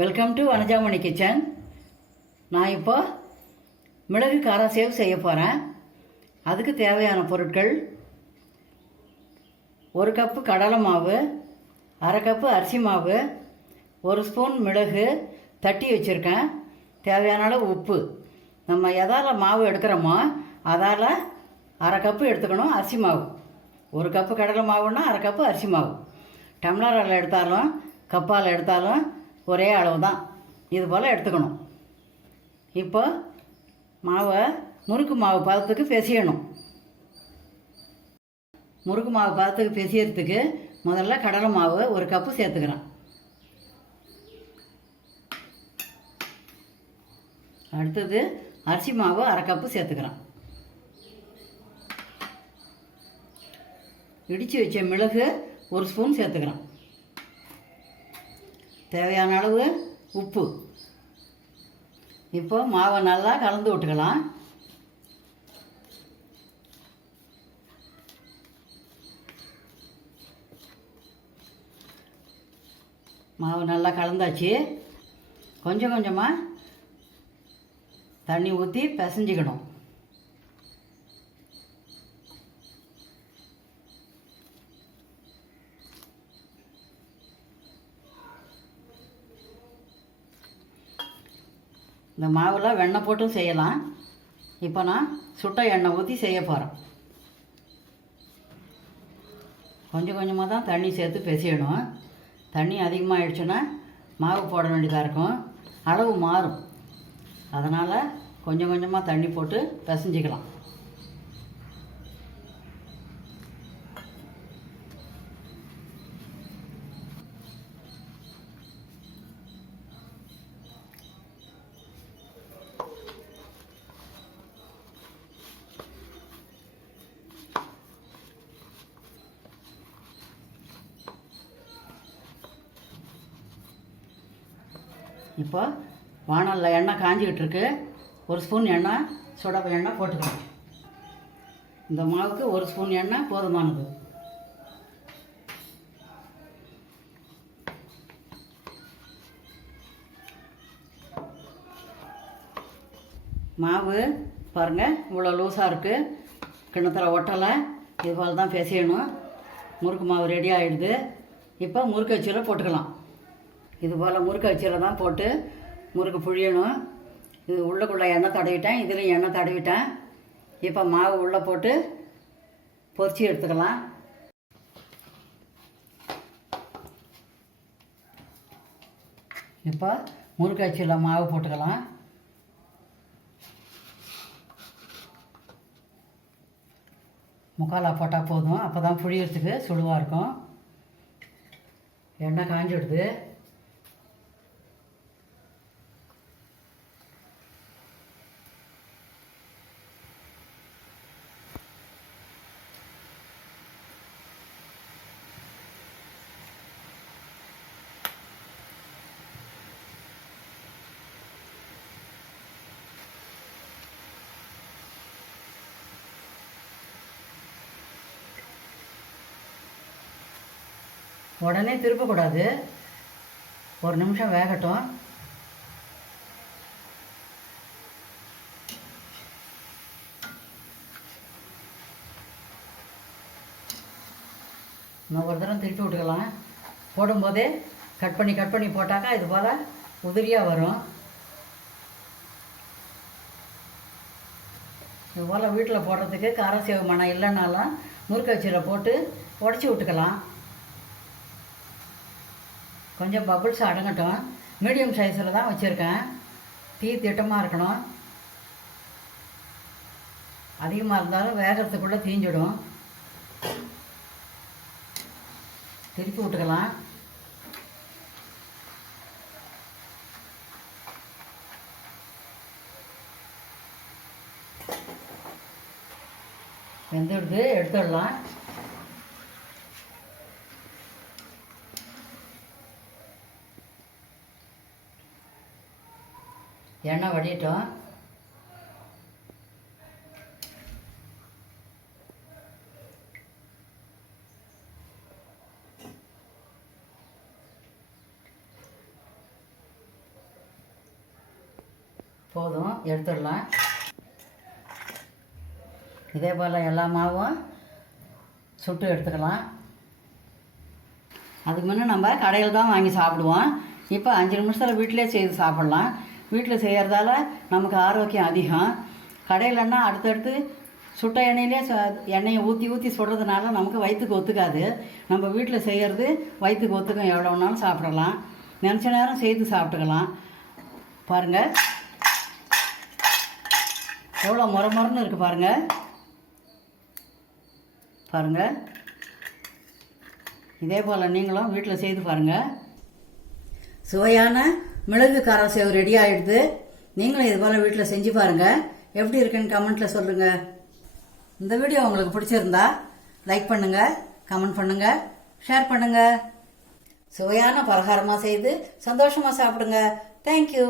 Welcome to Vanajamani kitchen. நான் இப்போ மிளகு கார சேவ் செய்ய போகிறேன். அதுக்கு தேவையான பொருட்கள்: 1 கப்பு கடலை மாவு, அரை கப்பு அரிசி மாவு, 1 ஸ்பூன் மிளகு தட்டி வச்சுருக்கேன், தேவையான அளவு உப்பு. நம்ம எதால் மாவு எடுக்கிறோமோ அதால் அரை கப்பு எடுத்துக்கணும். அரிசி மாவு 1 கப்பு கடலை மாவுன்னா அரை கப்பு அரிசி மாவு. டம்ளரில் எடுத்தாலும் கப்பால் எடுத்தாலும் ஒரே அளவு தான். இது போல் எடுத்துக்கணும். இப்போ மாவை முறுக்கு மாவு பதத்துக்கு பிசையணும். முறுக்கு மாவு பதத்துக்கு பிசையறதுக்கு முதல்ல கடலை மாவு 1 கப்பு சேர்த்துக்கிறேன். அடுத்தது அரிசி மாவு அரை கப்பு சேர்த்துக்கிறேன். இடித்து வச்ச மிளகு 1 ஸ்பூன் சேர்த்துக்கிறேன். தேவையான அளவு உப்பு. இப்போ மாவை நல்லா கலந்து விட்டுக்கலாம். மாவு நல்லா கலந்தாச்சு. கொஞ்சம் கொஞ்சமாக தண்ணி ஊற்றி பிசைஞ்சிக்கணும். இந்த மாவில் வெண்ணெய் போட்டும் செய்யலாம். இப்போ நான் சுட்ட எண்ணெய் ஊற்றி செய்ய போகிறேன். கொஞ்சம் கொஞ்சமாக தான் தண்ணி சேர்த்து பிசையணும். தண்ணி அதிகமாகிடுச்சுன்னா மாவு போட வேண்டியதாக இருக்கும், அளவு மாறும். அதனால் கொஞ்சம் கொஞ்சமாக தண்ணி போட்டு பிசைஞ்சிக்கலாம். இப்போ வானலில் எண்ணெய் காஞ்சிக்கிட்டு இருக்கு. 1 ஸ்பூன் எண்ணெய், சுட எண்ணெய் போட்டுக்கலாம். இந்த மாவுக்கு 1 ஸ்பூன் எண்ணெய் போதுமானது. மாவு பாருங்கள், இவ்வளோ லூஸாக இருக்குது, கிண்ணத்தில் ஒட்டலை. இது போல் தான் பிசையணும். முறுக்கு மாவு ரெடி ஆகிடுது. இப்போ முறுக்கு அச்சில் போட்டுக்கலாம். இது போல் முறுக்கு அச்சில் தான் போட்டு முறுக்கு புழியணும். இது உள்ளுக்குள்ளே எண்ணெய் தடவிட்டேன், இதுலேயும் எண்ணெய் தடவிட்டேன். இப்போ மாவு உள்ளே போட்டு பொரிச்சு எடுத்துக்கலாம். இப்போ முறுக்கு அச்சில் மாவு போட்டுக்கலாம். முக்காலா போட்டால் போதும், அப்போ தான் புழியறதுக்கு சுடுவாக இருக்கும். எண்ணெய் காஞ்சிடுது. உடனே திருப்பக்கூடாது, 1 நிமிஷம் வேகட்டும். இன்னும் ஒரு தரம் திருப்பி விட்டுக்கலாம். போடும்போதே கட் பண்ணி போட்டாக்கா இது போல் உதிரியாக வரும். இது போல் வீட்டில் போடுறதுக்கு கார சேவு மணம் இல்லைன்னாலும் முறுக்கு அச்சில் போட்டு உடச்சி விட்டுக்கலாம். கொஞ்சம் பபுள்ஸ் அடங்கட்டும். மீடியம் சைஸில் தான் வச்சுருக்கேன். தீ திட்டமாக இருக்கணும். அதிகமாக இருந்தாலும் வேகிறதுக்குள்ளே தீஞ்சிடும். திருப்பி விட்டுக்கலாம். வெந்துடுது, எடுத்துடலாம். எண்ணெய் வடியட்டும். போதும், எடுத்துடலாம். இதே போல் எல்லா மாவும் சுட்டு எடுத்துக்கலாம். அதுக்கு முன்னே நம்ம கடையில் தான் வாங்கி சாப்பிடுவோம். இப்போ 5 நிமிஷத்தில் வீட்டிலே செய்து சாப்பிட்லாம். வீட்டில் செய்கிறதால நமக்கு ஆரோக்கியம் அதிகம். கடையிலன்னா அடுத்தடுத்து சுட்ட எண்ணெயிலே எண்ணெயை ஊற்றி சுடுறதுனால நமக்கு வயிற்றுக்கு ஒத்துக்காது. நம்ம வீட்டில் செய்கிறது வயிற்றுக்கு ஒத்துக்கும். எவ்வளோ வேணாலும் சாப்பிடலாம். நினச்ச நேரம் செய்து சாப்பிட்டுக்கலாம். பாருங்கள் எவ்வளோ முறமுறன்னு இருக்குது பாருங்கள். பாருங்கள், இதே போல் நீங்களும் வீட்டில் செய்து பாருங்கள். சுவையான மிளகு கார சேவு ரெடி ஆகிடுது. நீங்களும் இது போல் வீட்டில் செஞ்சு பாருங்கள். எப்படி இருக்குன்னு கமெண்ட்டில் சொல்லுங்கள். இந்த வீடியோ உங்களுக்கு பிடிச்சிருந்தா லைக் பண்ணுங்கள், கமெண்ட் பண்ணுங்கள், ஷேர் பண்ணுங்கள். சுவையான பலகாரமாக செய்து சந்தோஷமாக சாப்பிடுங்க. தேங்க்யூ.